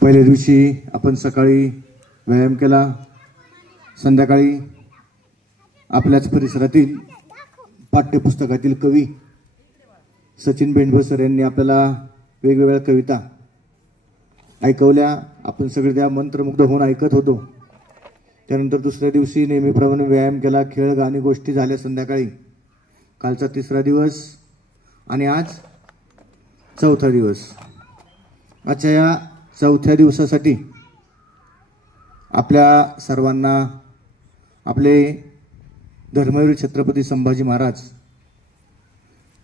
पहिल्या दिवशी आपण सकाळी व्यायाम केला, संध्याकाळी आपल्याच परिसरातील पाठ्यपुस्तकातील कवी सचिन बेंडबसर यांनी आपल्याला वेगवेगळ्या कविता ऐकवल्या. आपण सगळे त्या मंत्रमुग्ध होऊन ऐकत होतो. त्यानंतर दुसऱ्या दिवशी नेहमीप्रमाणे व्यायाम केला, खेळ गाणी गोष्टी झाल्या संध्याकाळी. कालचा तिसरा दिवस आणि आज चौथा दिवस. आजच्या या चौथ्या दिवसासाठी आपल्या सर्वांना आपले धर्मवीर छत्रपती संभाजी महाराज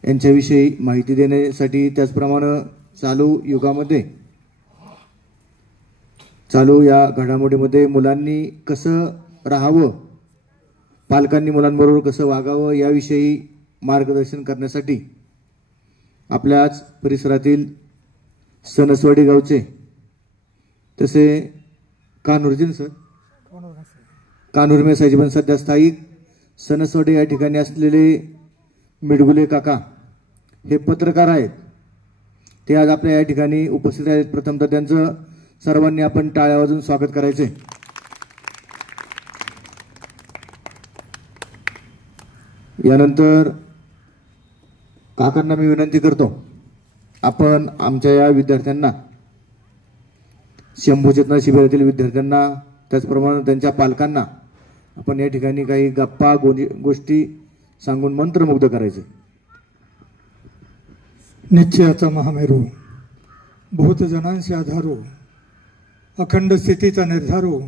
यांच्याविषयी माहिती देण्यासाठी, त्याचप्रमाणे चालू युगामध्ये चालू या घडामोडीमध्ये मुलांनी कसं राहावं, पालकांनी मुलांबरोबर कसं वागावं याविषयी मार्गदर्शन करण्यासाठी आपल्याच परिसरातील सणसवाडी गावचे तसे कान्होरजीन सर कान्होर साहेब पण सध्या स्थायिक सणसवाडी या ठिकाणी असलेले मिडगुले काका हे पत्रकार आहेत. ते आज आपल्या या ठिकाणी उपस्थित आहेत. प्रथमतः त्यांचं सर्वांनी आपण टाळ्या वाजवून स्वागत करायचे. यानंतर काकांना मी विनंती करतो, आपण आमच्या या विद्यार्थ्यांना, शंभू चेतना शिबिरातील विद्यार्थ्यांना, त्याचप्रमाणे त्यांच्या पालकांना आपण या ठिकाणी काही गप्पा गोष्टी सांगून मंत्रमुग्ध करायचे. निश्चयाचा महामेरू, बहुत जनांशी आधारू, अखंड स्थितीचा निर्धारू,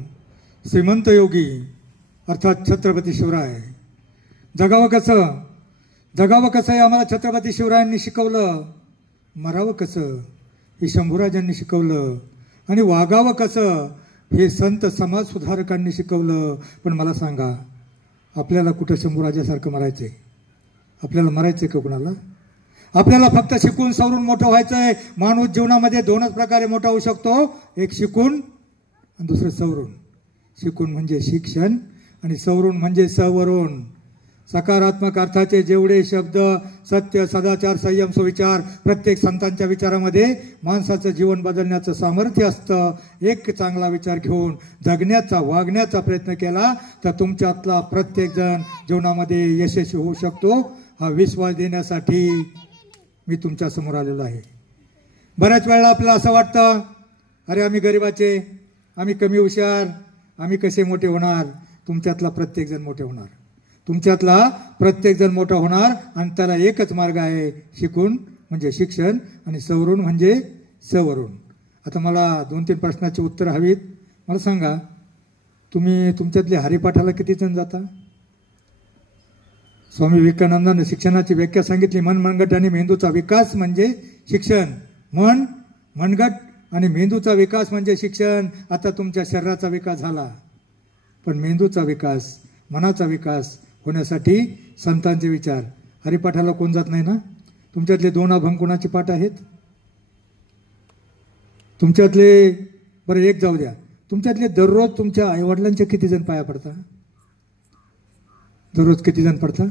श्रीमंत योगी अर्थात छत्रपती शिवराय. जगावं कसं हे आम्हाला छत्रपती शिवरायांनी शिकवलं. मरावं कसं हे शंभूराजांनी शिकवलं. आणि वागावं कसं हे संत समाज सुधारकांनी शिकवलं. पण मला सांगा, आपल्याला कुठं शंभूराजासारखं मरायचंय? आपल्याला मरायचंय का कुणाला? आपल्याला फक्त शिकून सवरून मोठं व्हायचंय. माणूस जीवनामध्ये दोनच प्रकारे मोठा होऊ शकतो, एक शिकून आणि दुसरं सवरून. शिकून म्हणजे शिक्षण आणि सवरून म्हणजे सवरून. सकारात्मक अर्थाचे जेवढे शब्द, सत्य, सदाचार, संयम, सुविचार प्रत्येक संतांच्या विचारामध्ये माणसाचं जीवन बदलण्याचं सामर्थ्य असतं. एक चांगला विचार घेऊन जगण्याचा, वागण्याचा प्रयत्न केला तर तुमच्यातला प्रत्येक जण जीवनामध्ये यशस्वी होऊ शकतो. हा विश्वास देण्यासाठी मी तुमच्या समोर आलेलो आहे. बऱ्याच वेळेला आपल्याला असं वाटतं, अरे आम्ही गरिबाचे, आम्ही कमी हुशार, आम्ही कसे मोठे होणार? तुमच्यातला प्रत्येक जण मोठे होणार. तुमच्यातला प्रत्येक जण मोठा होणार आणि त्याला एकच मार्ग आहे, शिकून म्हणजे शिक्षण आणि सवरून म्हणजे सवरून. आता मला 2-3 प्रश्नाची उत्तरं हवीत. मला सांगा, तुम्ही तुमच्यातले हरिपाठाला किती जण जाता? स्वामी विवेकानंदांनी शिक्षणाची व्याख्या सांगितली, मन, मनगट आणि मेंदूचा विकास म्हणजे शिक्षण. मन, मनगट आणि मेंदूचा विकास म्हणजे शिक्षण. आता तुमच्या शरीराचा विकास झाला, पण मेंदूचा विकास, मनाचा विकास होण्यासाठी संतांचे विचार. हरिपाठाला कोण जात नाही ना? तुमच्यातले 2 अभंग कोणाचे पाठ आहेत? तुमच्यातले, बरं एक जाऊ द्या, तुमच्यातले दररोज तुमच्या आईवडिलांच्या किती जण पाया पडता? दररोज किती जण पडता?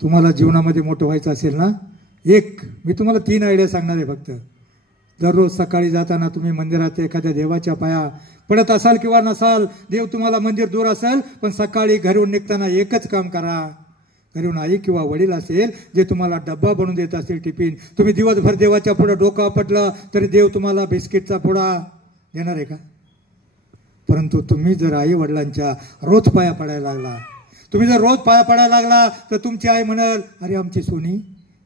तुम्हाला जीवनामध्ये मोठं व्हायचं असेल ना, मी तुम्हाला 3 आयडिया सांगणार आहे फक्त. दररोज सकाळी जाताना तुम्ही मंदिरात एखाद्या देवाच्या पाया पडत असाल किंवा नसाल, देव तुम्हाला मंदिर दूर असेल, पण सकाळी घरून निघताना एकच काम करा. घरून आई किंवा वडील असेल जे तुम्हाला डब्बा बनवून देत असतील, टिफिन, तुम्ही दिवसभर देवाच्या पुढे डोकं आपटलं तरी देव तुम्हाला बिस्किटचा पुडा देणार आहे का? परंतु तुम्ही जर आई वडिलांच्या रोज पाया पडायला लागला, तुम्ही जर रोज पाया पडायला लागला तर तुमची आई म्हणाल, अरे आमची सोनी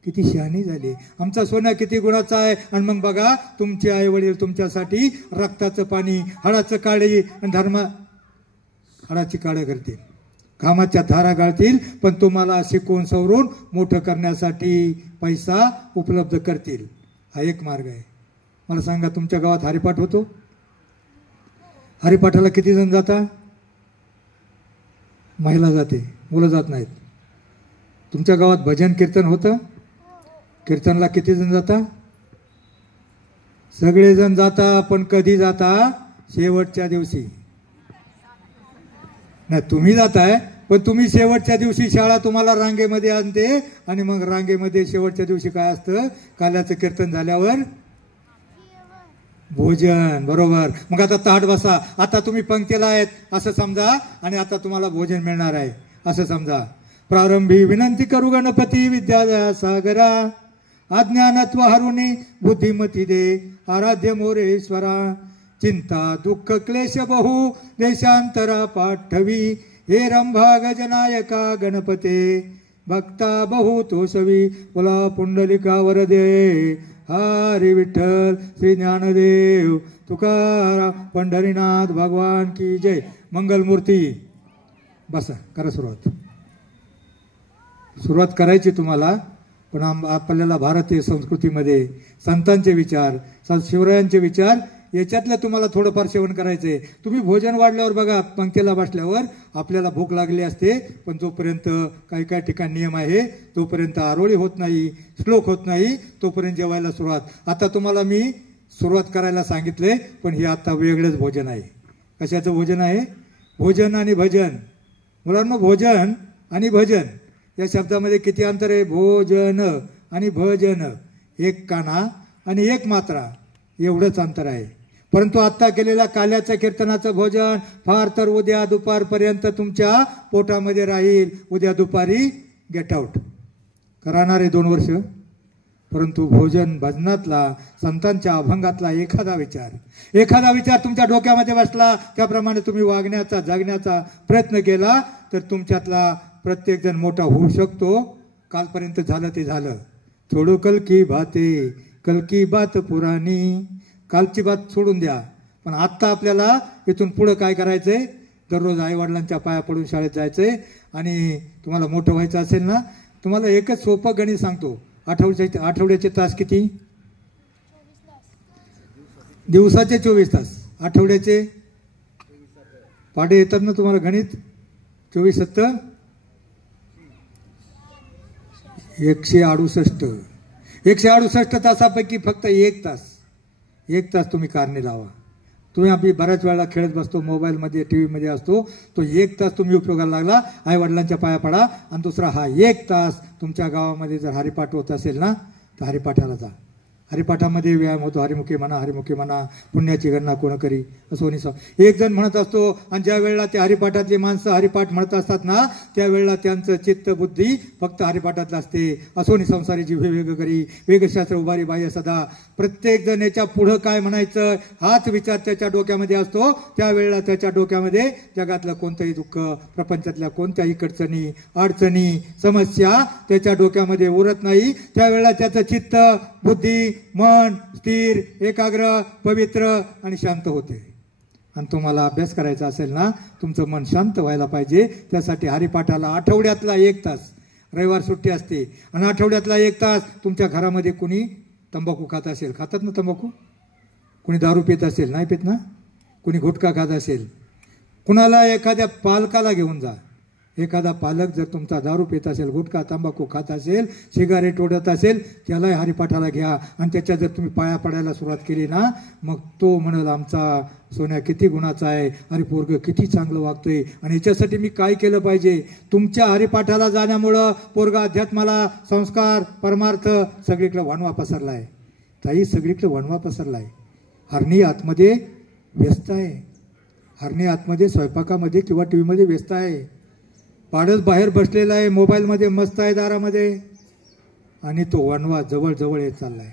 किती शहाणी झाली, आमचा सोना किती गुणाचा आहे. आणि मग बघा, तुमचे आई वडील तुमच्यासाठी रक्ताचं पाणी, हाडाचं काळे आणि हाडाची काळं करतील, घामाच्या धारा गाळतील, पण तुम्हाला शिकवून सवरून मोठं करण्यासाठी पैसा उपलब्ध करतील. हा एक मार्ग आहे. मला सांगा, तुमच्या गावात हरिपाठ होतो? हरिपाठाला किती जण जाता? महिला जाते, मुलं जात नाहीत. तुमच्या गावात भजन कीर्तन होतं? कीर्तनला किती जण जाता? सगळेजण जाता, पण कधी जाता? शेवटच्या दिवशी. नाही, तुम्ही जाताय, पण तुम्ही शेवटच्या दिवशी शाळा तुम्हाला रांगेमध्ये आणते आणि मग रांगेमध्ये शेवटच्या दिवशी काय असतं? काल्याचं कीर्तन झाल्यावर भोजन, बरोबर. मग आता ताट बसा. आता तुम्ही पंक्तीला आहेत असं समजा आणि आता तुम्हाला भोजन मिळणार आहे असं समजा. प्रारंभी विनंती करू गणपती विद्या सागरा, अज्ञानत्व हरुणी बुद्धिमती दे आराध्य मोरेश्वरा. चिंता दुःख क्लेश बहु देशांतरा पाठवी, हे रंभा गजनायका गणपते भक्ता बहु तोसवी. बोला पुंडलिका वरदे हरी विठ्ठल श्री ज्ञानदेव तुकाराम पंढरीनाथ भगवान की जय. मंगलमूर्ती. बसा, करा सुरुवात करायची तुम्हाला. पण आपल्याला भारतीय संस्कृतीमध्ये संतांचे विचार, शिवरायांचे विचार याच्यातलं तुम्हाला थोडंफार सेवन करायचंय. तुम्ही भोजन वाढल्यावर बघा, पंक्तीला बसल्यावर आपल्याला भूक लागली असते, पण जोपर्यंत काही ठिकाणी नियम आहे, तोपर्यंत आरोळी होत नाही, श्लोक होत नाही, तोपर्यंत जेवायला सुरुवात. आता तुम्हाला मी सुरुवात करायला सांगितलंय, पण हे आता वेगळंच भोजन आहे. कशाचं भोजन आहे? भोजन आणि भजन. मुलांना भोजन आणि भजन या शब्दामध्ये किती अंतर आहे? भोजन आणि भजन, एक काना आणि एक मात्रा, एवढंच अंतर आहे. परंतु आत्ता केलेल्या काल्याच्या कीर्तनाचं भोजन फार तर उद्या दुपारपर्यंत तुमच्या पोटामध्ये राहील. उद्या दुपारी गेट आउट राहणार आहे 2 वर्ष. परंतु भोजन भजनातला, संतांच्या अभंगातला एखादा विचार तुमच्या डोक्यामध्ये बसला, त्याप्रमाणे तुम्ही वागण्याचा, जगण्याचा प्रयत्न केला तर तुमच्यातला प्रत्येक जण मोठा होऊ शकतो. कालपर्यंत झालं ते झालं. छोडो कल की बात पुराणी. कालची बात सोडून द्या. पण आत्ता आपल्याला इथून पुढं काय करायचंय? दररोज आईवडिलांच्या पाया पडून शाळेत जायचंय. आणि तुम्हाला मोठं व्हायचं असेल ना, तुम्हाला एकच सोपं गणित सांगतो. आठवड्याचे तास किती? दिवसाचे 24 तास. आठवड्याचे पाढे येतात ना तुम्हाला गणित? 24 7 168. 168 तासापैकी फक्त 1 तास तुम्ही कारणे लावा. तुम्ही आपली बऱ्याच वेळा खेळत बसतो, मोबाईलमध्ये, टीव्हीमध्ये असतो. तो 1 तास तुम्ही उपयोगाला लागला, आई वडिलांच्या पाया पडा. आणि दुसरा हा 1 तास तुमच्या गावामध्ये जर हरिपाठ होत असेल ना, तर हरिपाठाला जा. हरिपाठामध्ये व्यायाम होतो. हरिमुखी म्हणा, पुण्याची गणना कोण करी, असं एक जण म्हणत असतो. आणि ज्या वेळेला ते हरिपाठातली माणसं हरिपाठ म्हणत असतात ना, त्यावेळेला त्यांचं चित्त बुद्धी फक्त हरिपाठातलं असते. असोनी संसारी जीवे वेग करी, वेगशास्त्र उभारी बाह्य सदा. प्रत्येक जण याच्या पुढं काय म्हणायचं हाच विचार त्याच्या डोक्यामध्ये असतो. त्यावेळेला त्याच्या डोक्यामध्ये जगातलं कोणतंही दुःख, प्रपंचातल्या कोणत्याही अडचणी, समस्या त्याच्या डोक्यामध्ये उरत नाही. त्यावेळेला त्याचं चित्त, बुद्धी, मन स्थिर, एकाग्र, पवित्र आणि शांत होते. आणि तुम्हाला अभ्यास करायचा असेल ना, तुमचं मन शांत व्हायला पाहिजे. त्यासाठी हरिपाठाला आठवड्यातला 1 तास, रविवार सुट्टी असते, आणि आठवड्यातला 1 तास तुमच्या घरामध्ये कुणी तंबाखू खात असेल, खातात ना तंबाखू? कुणी दारू पित असेल, नाही पित ना? कुणी गुटखा खात असेल, कुणाला एखाद्या पालकाला घेऊन जा. एखादा पालक जर तुमचा दारू पित असेल, गुटखा तंबाखू खात असेल, सिगारेट ओढत असेल, त्यालाही हरिपाठाला घ्या. आणि त्याच्या जर तुम्ही पाया पडायला सुरुवात केली ना, मग तो म्हणाल आमचा सोन्या किती गुणाचा आहे, अरे पोरग किती चांगलं वागतोय, आणि याच्यासाठी मी काय केलं पाहिजे. तुमच्या हरिपाठाला जाण्यामुळं पोरगा अध्यात्माला, संस्कार, परमार्थ सगळीकडे वणवा पसरलाय. ताई, सगळीकडे वणवा पसरलाय. हरणी आतमध्ये व्यस्त आहे. हरणी आतमध्ये स्वयंपाकामध्ये किंवा टीव्हीमध्ये व्यस्त आहे. पाडस बाहेर बसलेला आहे, मोबाईलमध्ये मस्त आहे दारामध्ये, आणि तो वणवा जवळ येत चाललाय.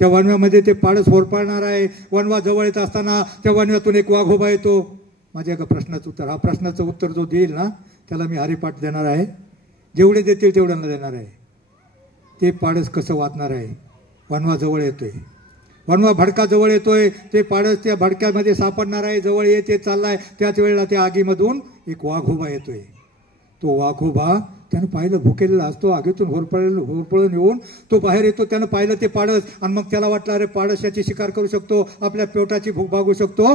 त्या वणव्यामध्ये ते पाडस होरपाळणार आहे. वणवा जवळ येत असताना त्या वणव्यातून एक वाघोबा येतो. माझ्या एका प्रश्नाचं उत्तर, हा प्रश्नाचं उत्तर जो देईल ना, त्याला मी हरिपाठ देणार आहे. जेवढे देतील तेवढ्यांना देणार आहे. ते पाडस कसं वाचणार आहे? वणवा जवळ येतोय, वणवा भडका जवळ येतोय, ते पाडस त्या भडक्यामध्ये सापडणार आहे, जवळ येते चाललाय. त्याच वेळेला त्या आगीमधून एक वाघोबा येतोय. तो वाघोबा त्यानं पाहिलं, भुकेलेला असतो, आगीतून होरपळून येऊन तो बाहेर येतो. त्यानं पाहिलं ते पाडस, आणि मग त्याला वाटलं अरे पाडस याची शिकार करू शकतो, आपल्या पोटाची भूक भागू शकतो.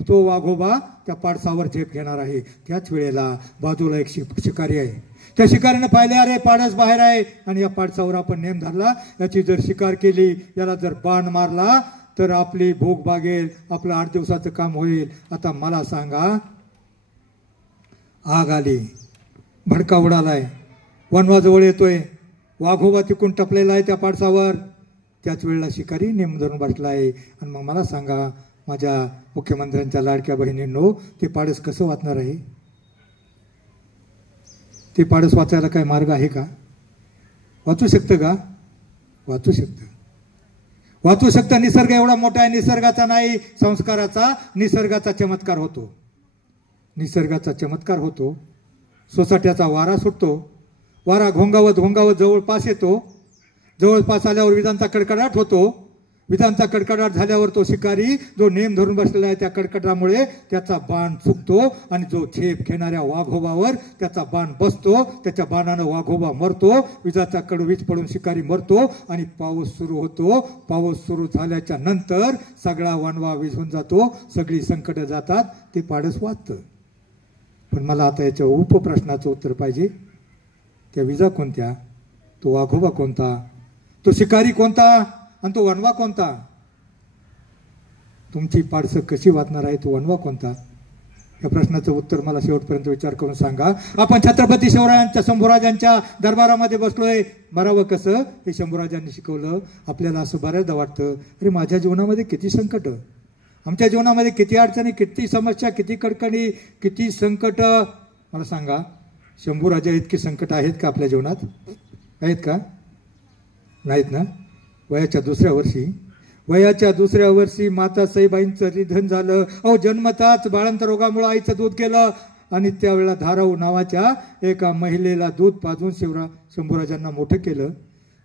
तो वाघोबा त्या पाडसावर झेप घेणार आहे. त्याच वेळेला बाजूला एक शिकारी आहे. त्या शिकारीनं पाहिले अरे पाडस बाहेर आहे, आणि या पाडसावर आपण नेम धरला, याची जर शिकार केली, याला जर बाण मारला तर आपली भूक भागेल, आपलं 8 दिवसाचं काम होईल. आता मला सांगा, आग आली, भडका उडालाय, वणवा जवळ येतोय, वाघोबा तिकून टपलेला आहे त्या पाडसावर. त्याच वेळेला शिकारी नेम धरून बसला आहे. आणि मग मला सांगा माझ्या मुख्यमंत्र्यांच्या लाडक्या बहिणींनो, ते पाडस कसं वाचणार आहे? ते पाडस वाचायला काय मार्ग आहे का? वाचू शकतं का? वाचू शकतं. वाचू शकतं. निसर्ग एवढा मोठा आहे. निसर्गाचा नाही, संस्काराचा, निसर्गाचा चमत्कार होतो. निसर्गाचा चमत्कार होतो. सोसाट्याचा वारा सुटतो. वारा घोंगावत घोंगावत जवळपास येतो. जवळपास आल्यावर विजांचा कडकडाट होतो. विजांचा कडकडाट झाल्यावर तो शिकारी जो नेम धरून बसलेला आहे त्या कडकडामुळे त्याचा बाण चुकतो आणि जो झेप घेणाऱ्या वाघोबावर त्याचा बाण बसतो. त्याच्या बाणानं वाघोबा मरतो. विजाचा वीज पडून शिकारी मरतो आणि पाऊस सुरू होतो. पाऊस सुरू झाल्याच्या नंतर सगळा वणवा विझून जातो. सगळी संकटं जातात. ते पाडस वाचतं. पण मला आता याच्या उपप्रश्नाचं उत्तर पाहिजे. त्या विजा कोणत्या? तो वाघोबा कोणता? तो शिकारी कोणता? आणि तो वणवा कोणता? तुमची पाडसं कशी वाचणार आहे? तो वणवा कोणता? या प्रश्नाचं उत्तर मला शेवटपर्यंत विचार करून सांगा. आपण छत्रपती शिवरायांच्या, शंभूराजांच्या दरबारामध्ये बसलोय. मरावं कसं हे शंभूराजांनी शिकवलं. आपल्याला असं बऱ्याचदा वाटतं, अरे माझ्या जीवनामध्ये किती संकट, आमच्या जीवनामध्ये किती अडचणी, किती समस्या, किती कडकणी, किती संकट. मला सांगा, शंभूराजा इतकी संकट आहेत का आपल्या जीवनात? आहेत का? नाहीत ना. वयाच्या दुसऱ्या वर्षी माता सईबाईंचं निधन झालं. अहो, जन्मताच बाळंत रोगामुळे आईचं दूध गेलं आणि त्यावेळेला धाराऊ नावाच्या एका महिलेला दूध पाजून शंभूराजांना मोठं केलं.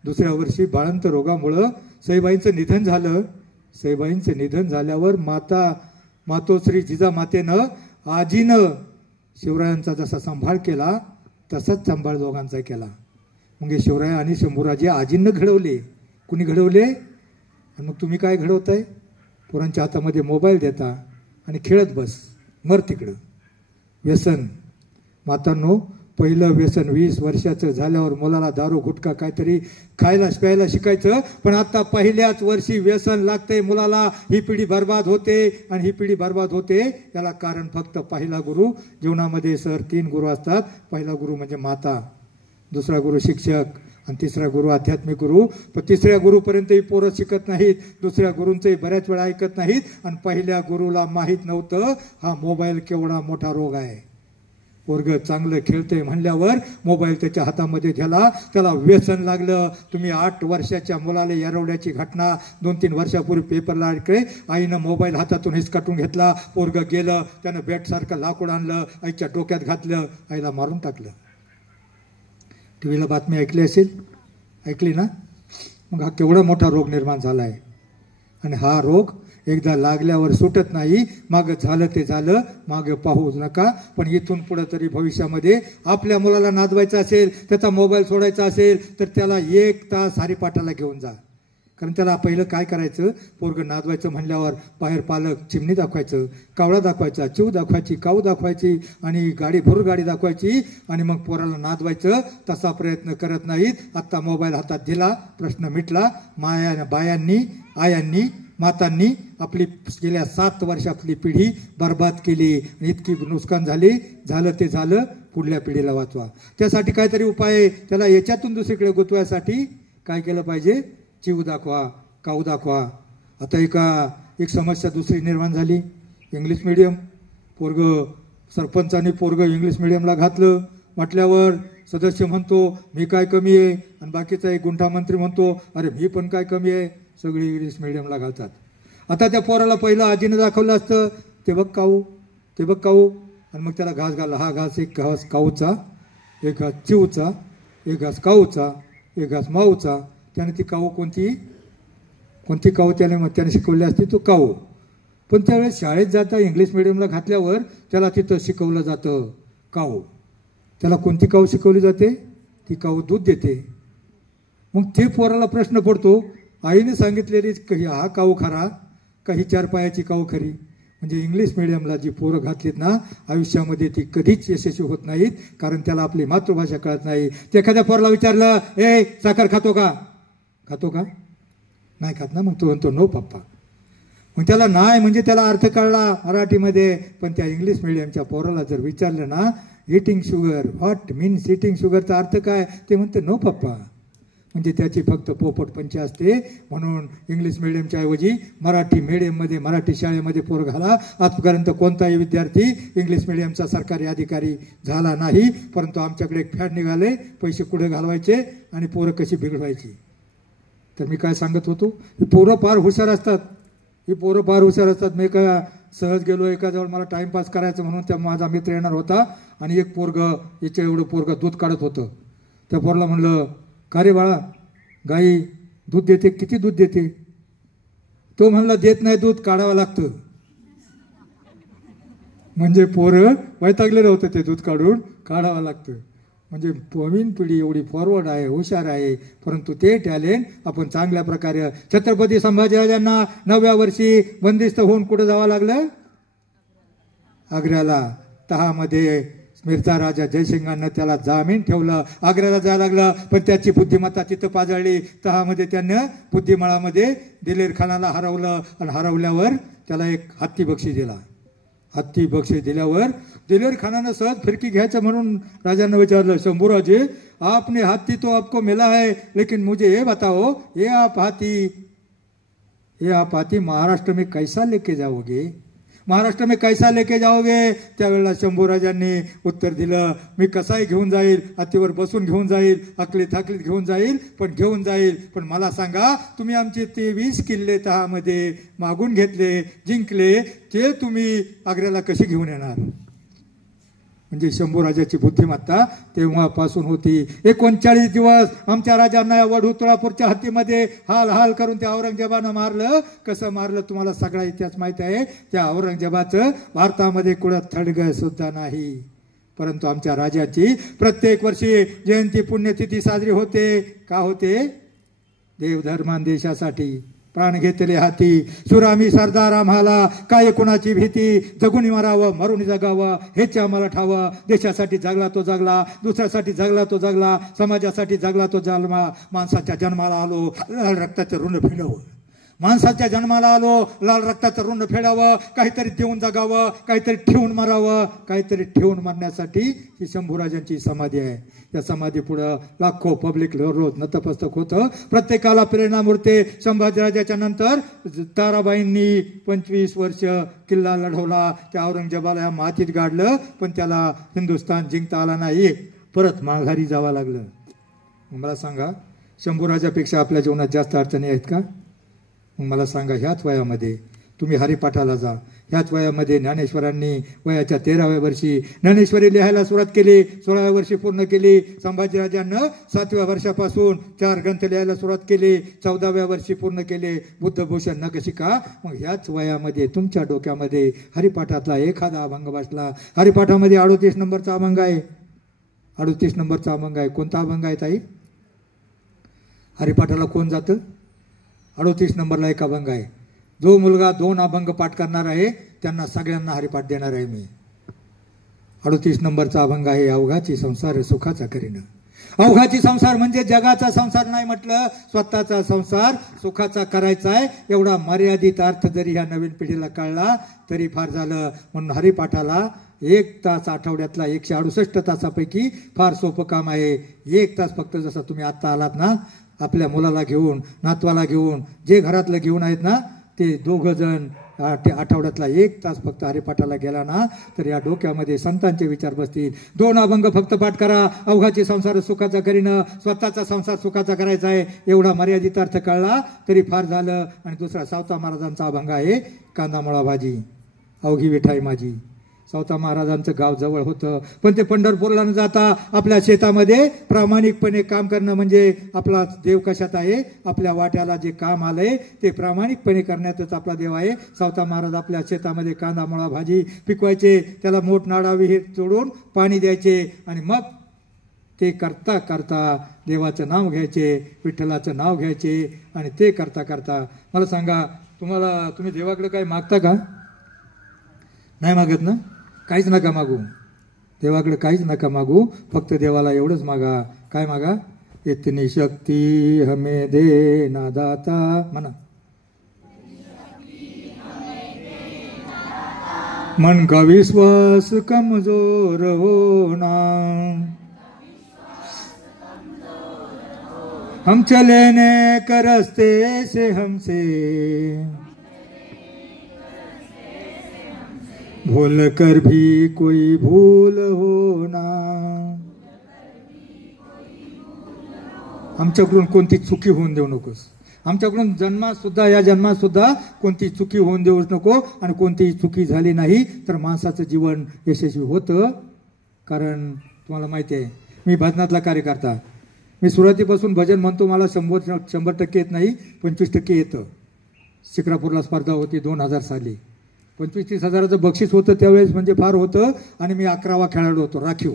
दुसऱ्या वर्षी बाळंत रोगामुळं सईबाईंचं निधन झालं. सईबाईंचं निधन झाल्यावर मातोश्री जिजामातेनं, आजीनं शिवरायांचा जसा सांभाळ केला तसाच सांभाळ दोघांचा केला. म्हणजे शिवराय आणि शंभूराजे आजींना घडवले. कुणी घडवले? आणि मग तुम्ही काय घडवताय? पोरांच्या हातामध्ये मोबाईल देता आणि खेळत बस, मर तिकडं. व्यसन. मातांनो, पहिलं व्यसन 20 वर्षाचं झाल्यावर मुलाला दारू गुटखा काहीतरी खायला प्यायला शिकायचं. पण आता पहिल्याच वर्षी व्यसन लागतंय मुलाला. ही पिढी बर्बाद होते आणि ही पिढी बर्बाद होते. याला कारण फक्त पहिला गुरु. जीवनामध्ये 3 गुरु असतात. पहिला गुरु म्हणजे माता, दुसरा गुरु शिक्षक आणि तिसरा गुरु आध्यात्मिक गुरु. पण तिसऱ्या गुरुपर्यंतही पोरं शिकत नाहीत. दुसऱ्या गुरूंचंही बऱ्याच वेळा ऐकत नाहीत. आणि पहिल्या गुरुला माहीत नव्हतं हा मोबाईल केवढा मोठा रोग आहे. पोरगं चांगलं खेळतंय म्हणल्यावर मोबाईल त्याच्या हातामध्ये झाला, त्याला व्यसन लागलं. तुम्ही 8 वर्षाच्या मुलाला येरवड्याची घटना 2-3 वर्षापूर्वी पेपरला ऐकले. आईनं मोबाईल हातातून हिसकाटून घेतला. पोरगं गेलं, त्यानं बॅटसारखं लाकूड आणलं, आईच्या डोक्यात घातलं, आईला मारून टाकलं. टीव्हीला बातमी ऐकली असेल, ऐकली ना. मग हा केवढा मोठा रोग निर्माण झाला आहे. आणि हा रोग एकदा लागल्यावर सुटत नाही. मागं झालं ते झालं, मागं पाहू नका. पण इथून पुढे तरी भविष्यामध्ये आपल्या मुलाला नादवायचं असेल, त्याचा मोबाईल सोडायचा असेल तर त्याला 1 तास हरिपाठाला घेऊन जा. कारण त्याला पहिलं काय करायचं, पोरगं नादवायचं म्हणल्यावर बाहेर पालक चिमणी दाखवायचं, कावळा दाखवायचा, चिव दाखवायची, काऊ दाखवायची आणि भरून गाडी दाखवायची आणि मग पोराला नादवायचं. तसा प्रयत्न करत नाहीत. आत्ता मोबाईल हातात दिला, प्रश्न मिटला. बायांनी, आयांनी, मातांनी आपली गेल्या 7 वर्षातली पिढी बर्बाद केली. इतकी नुकसान झालं ते झालं. पुढल्या पिढीला वाचवा. त्यासाठी काहीतरी उपाय आहे. त्याला याच्यातून दुसरीकडे गुंतवायसाठी काय केलं पाहिजे? चिव दाखवा, काऊ दाखवा. आता एक समस्या दुसरी निर्माण झाली. English medium. सरपंचाने पोरगं इंग्लिश मिडियमला घातलं म्हटल्यावर सदस्य म्हणतो मी काय कमी आहे, आणि बाकीचा एक गुंठा मंत्री म्हणतो अरे मी पण काय कमी आहे. सगळी इंग्लिश मिडियमला घालतात. आता त्या पोराला पहिलं आजीनं दाखवलं असतं, ते बघ काऊ, ते बघ काऊ, आणि मग त्याला घास घालला. हा घास एक घास काऊचा, एक घास चिवचा, एक घास काऊचा, एक घास माऊचा. त्याने ती काऊ कोणती काऊ त्याने शिकवली असती, तो काऊ. पण त्यावेळेस शाळेत जाता इंग्लिश मिडियमला घातल्यावर त्याला तिथं शिकवलं जातं काऊ. त्याला कोणती काऊ शिकवली जाते? ती काऊ दूध देते. मग ते पोराला प्रश्न पडतो, आईने सांगितलेली हा काऊ खरा का ही 4 पायाची काऊ खरी? म्हणजे इंग्लिश मिडियमला जी पोरं घातलीत ना, आयुष्यामध्ये ती कधीच यशस्वी होत नाहीत. कारण त्याला आपली मातृभाषा कळत नाही. ते एखाद्या पोराला विचारलं, ए साखर खातो का? नाही खात ना. मग तो म्हणतो नो पप्पा. मग त्याला नाही म्हणजे त्याला अर्थ कळला मराठीमध्ये. पण त्या इंग्लिश मिडियमच्या पोराला जर विचारलं ना, eating sugar, what means eating शुगरचा अर्थ काय, ते म्हणते नो पप्पा. म्हणजे त्याची फक्त पोपटपंची असते. म्हणून इंग्लिश मिडियमच्या ऐवजी मराठी मिडियममध्ये, मराठी शाळेमध्ये पोर घाला. आजपर्यंत कोणताही विद्यार्थी इंग्लिश मिडियमचा सरकारी अधिकारी झाला नाही. परंतु आमच्याकडे एक फॅड निघाले, पैसे कुठे घालवायचे आणि पोरं कशी बिघडवायची. तर मी काय सांगत होतो, ही पोरं फार हुशार असतात, ही पोरं फार हुशार असतात. मी का सहज गेलो एकाजवळ, मला टाईमपास करायचं म्हणून त्या माझा मित्र येणार होता आणि एक पोरगं, याच्या एवढं पोरगं दूध काढत होतं. त्या पोरला म्हणलं, का रे बाळा, गाई दूध देते, किती दूध देते? तो म्हणला, देत नाही दूध, काढावं लागतं. म्हणजे पोरं वैतागलेलं होतं, ते दूध काढावं लागतं. म्हणजे नवीन पिढी एवढी फॉरवर्ड आहे, हुशार आहे, परंतु ते टॅलेंट आपण चांगल्या प्रकारे. छत्रपती संभाजीराजांना 9व्या वर्षी बंदिस्त होऊन कुठं जावं लागलं? आग्र्याला. तहामध्ये मिर्झा राजा जयसिंगांना त्याला जामीन ठेवलं, आग्र्याला जायला लागलं. पण त्याची बुद्धिमत्ता तिथं पाजळली. तहामध्ये त्यानं बुद्धिमळामध्ये दिलेर खानाला हरवलं आणि हरवल्यावर त्याला एक हत्ती बक्षीस दिला. हत्ती बक्षीस दिल्यावर दिलेर खानानं सहज फिरकी घ्यायचं म्हणून राजांना विचारलं, शंभूराजे, आपने हाथी तो आपको मिला है, लेकिन मुझे ये बताओ, ये आप हाथी महाराष्ट्र में कैसा लेके जाओगे? महाराष्ट्र में कैसा लेके जाओगे? त्यावेळेला शंभूराजांनी उत्तर दिलं, मी कसाही घेऊन जाईल, हत्तीवर बसून घेऊन जाईल, अकली थाकलीत घेऊन जाईल, पण घेऊन जाईल. पण मला सांगा, तुम्ही आमचे 23 किल्ले तहामध्ये मागून घेतले, जिंकले, ते तुम्ही आग्र्याला कशी घेऊन येणार? म्हणजे शंभूराजाची बुद्धिमत्ता तेव्हापासून होती. 39 दिवस आमच्या राजांना या वढू-तुळापूरच्या हत्तीमध्ये हाल हाल करून त्या औरंगजेबानं मारलं. कसं मारलं तुम्हाला सगळा इतिहास माहित आहे. त्या औरंगजेबाचं भारतामध्ये कुठं थडगं सुद्धा नाही. परंतु आमच्या राजाची प्रत्येक वर्षी जयंती पुण्यतिथी साजरी होते. का होते? देवधर्मान देशासाठी प्राण घेतले हाती, सुरामी सरदार आम्हाला काय कुणाची भीती, जगून मारावं मरून जगावं हेच आम्हाला ठावं. देशासाठी जगला तो जगला, दुसऱ्यासाठी जगला तो जगला, समाजासाठी जगला तो जन्मा. माणसाच्या जन्माला आलो, लाल रक्ताचं ऋण फेडावं. माणसाच्या जन्माला आलो, लाल रक्ताचं ऋण फेडावं. काहीतरी देऊन जगावं, काहीतरी ठेवून मारावं. काहीतरी ठेवून मारण्यासाठी ही शंभूराजांची समाधी आहे. या समाधी पुढं लाखो पब्लिक रोज नतमस्तक होतं. प्रत्येकाला प्रेरणा मिळते. संभाजीराजाच्या नंतर ताराबाईंनी 25 वर्ष किल्ला लढवला. त्या औरंगजेबाला या मातीत गाडलं, पण त्याला हिंदुस्थान जिंकता आला नाही. परत माघारी जावं लागलं. मला सांगा, शंभूराजापेक्षा आपल्या जीवनात जास्त अडचणी आहेत का? मग मला सांगा, ह्याच वयामध्ये तुम्ही हरिपाठाला जा. ह्याच वयामध्ये ज्ञानेश्वरांनी वयाच्या 13व्या वर्षी ज्ञानेश्वरी लिहायला सुरुवात केली. 16व्या वर्षी पूर्ण केली. संभाजीराजांना 7व्या वर्षापासून 4 ग्रंथ लिहायला सुरुवात केली. 14व्या वर्षी पूर्ण केले. बुद्धभूषण नखशिखा. मग ह्याच वयामध्ये तुमच्या डोक्यामध्ये हरिपाठातला एखादा अभंग बसला. हरिपाठामध्ये 38 नंबरचा अभंग आहे. 38 नंबरचा अभंग आहे. कोणता अभंग आहे ताई? हरिपाठाला कोण जातं? 38 नंबरला एक अभंग आहे. जो मुलगा 2 अभंग पाठ करणार आहे त्यांना सगळ्यांना हरिपाठ देणार आहे मी. 38 नंबरचा अभंग आहे, अवघाची संसार सुखाचा करीन. अवघाची संसार म्हणजे जगाचा संसार नाही म्हटलं, स्वतःचा संसार सुखाचा करायचा आहे. एवढा मर्यादित अर्थ जरी ह्या नवीन पिढीला कळला तरी फार झालं. म्हणून हरिपाठाला 1 तास आठवड्यातला 168 तासापैकी फार सोपं काम आहे. 1 तास फक्त. जसं तुम्ही आत्ता आलात ना, आपल्या मुलाला घेऊन, नातवाला घेऊन, जे घरातलं घेऊन आहेत ना, ते 2 जण आठवड्यातला 1 तास फक्त हरिपाठाला गेला ना, तर या डोक्यामध्ये संतांचे विचार बसतील. 2 अभंग फक्त पाठ करा. अवघाची संसार सुखाचा करीनं, स्वतःचा संसार सुखाचा करायचा आहे. एवढा मर्यादित अर्थ कळला तरी फार झालं. आणि दुसरा सावता महाराजांचा अभंग आहे, कांदामुळा भाजी अवघी विठाई माझी. सावता महाराजांचं गाव जवळ होतं, पण ते पंढरपूरला न जाता आपल्या शेतामध्ये प्रामाणिकपणे काम करणं. म्हणजे आपला देव कशात आहे? आपल्या वाट्याला जे काम आलंय ते प्रामाणिकपणे करण्यातच आपला देव आहे. सावता महाराज आपल्या शेतामध्ये कांदा मुळा भाजी पिकवायचे. त्याला मोठ नाडा विहीर जोडून पाणी द्यायचे आणि मग ते करता करता देवाचं नाव घ्यायचे, विठ्ठलाचं नाव घ्यायचे. आणि ते करता करता मला सांगा, तुम्ही देवाकडे काय मागता का? नाही मागत ना? काहीच नका मागू. देवाकडे काहीच नका मागू. फक्त देवाला एवढंच मागा. काय मागा? इतनी शक्ती हमें दे ना दाता. म्हणा, मन का विश्वास कमजोर होना, हम चले नेक रास्ते से हमसे भूल कर भी कोई भूल हो ना. आमच्याकडून कोणती चुकी होऊन देऊ नकोस. आमच्याकडून या जन्मात सुद्धा कोणती चुकी होऊन देऊ नको. आणि कोणतीही चुकी झाली नाही तर माणसाचं जीवन यशस्वी होतं. कारण तुम्हाला माहिती आहे मी भजनातला कार्यकर्ता. मी सुरुवातीपासून भजन म्हणतो. मला 100% येत नाही, 25% येतं. शिक्रापूरला स्पर्धा होती 2000 साली. 25-30 हजाराचं बक्षीस होतं त्यावेळेस, म्हणजे फार होतं. आणि मी 11वा खेळाडू होतो राखीव.